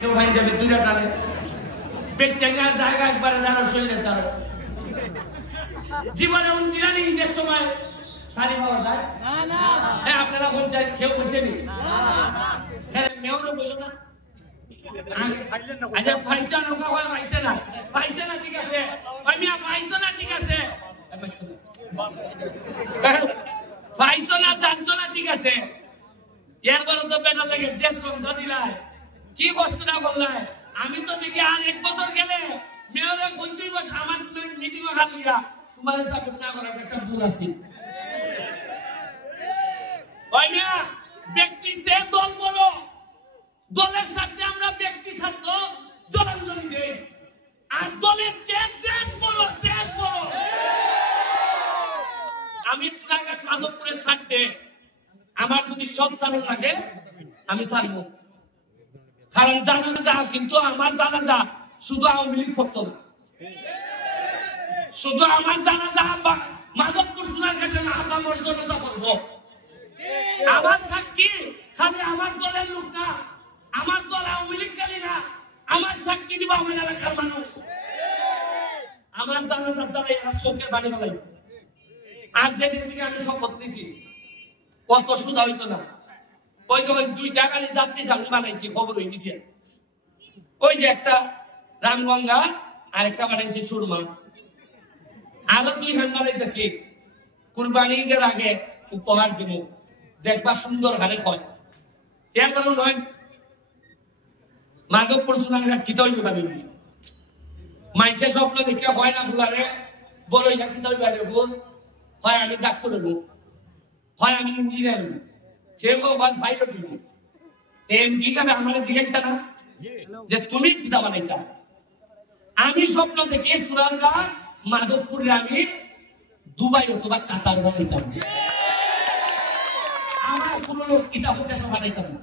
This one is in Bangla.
ভাই যাবে দুইটা টানে বেটেঙ্গা জায়গা একবারে দাঁড়ো শরীরের দাঁড়ো জীবনে উনজিরানি ঈদের সময় শাড়ি পাওয়া যায় না না হ্যাঁ আপনারা কোন চাই কেউ বলছেন না না হ্যাঁ মেয়রও বললো না আচ্ছা পাইছে না ওকা পাইছে না ঠিক আছে ভাই মিয়া পাইছো না ঠিক আছে পাইছো না জানছো না ঠিক আছে একবার তো বেটা লাগে যে শ্রম দিলাই কি কষ্টটা করলাই আমি তো দেখি আর এক বছর গেলে মেয়রে কইতেই বস আমার মিটিং এ খালিয়া তোমাদের সাপোর্ট না করার একটা ভুল আছে হয় না ব্যক্তি যে দল বড় দলের সাথে আমরা ব্যক্তি স্বার্থ জলাঞ্জলি দেই আর দলের চেয়ে দেশ বড় আমি সুনাঘাট মাধবপুরের স্বার্থে আমার যদি সঞ্চালন লাগে আমি ছাড়বো কারণ জানাজা কিন্তু আমার জানাজা শুধু আওয়ামী লীগ করতো না শুধু আমার জানাজা মাধবপুর সুনাঘাটে আমার জনতা করবো আমার সাক্ষী খালি আমার দলের লোক না আমার দল আওয়ামী লীগ চালি না আমার সাক্ষী দিব আমার এলাকার মানুষ আমার জানাজার দ্বারা এরা চোখের বাড়ি বেলাই আর যেদিন থেকে আমি শপথ নিছি কত সুদা হইতো না ওই তো ওই দুইটা গাড়ি যাত্রী সামনে বানাইছি খবর হয়ে গেছে ওই যে একটা রামগঙ্গা আর একটা বানাইছি সুরমা আরো 2 খান বানাইতেছি কুরবানি ঈদের আগে উপহার দিব দেখবা সুন্দর হারে হয় একবারও নয় মাধবপুর সুনাঘাট কি তৈরি পাবি মাইছে স্বপ্ন দেখে হয় না বুলারে বড়ই না কি তৈরি পাবে বল হয় আমি ডাক্তার হবো হয় আমি ইঞ্জিনিয়ার হবো কেউ পাইলট হবো এমপি হিসাবে আমাকে জিজ্ঞাসা না যে তুমি চিন্তা বানাইতা আমি স্বপ্ন থেকে সুনারঘাট মাধবপুরে আমি দুবাই অথবা কাতার বানাইতাম আমার কোনো লোক কিতাব বানাইতাম না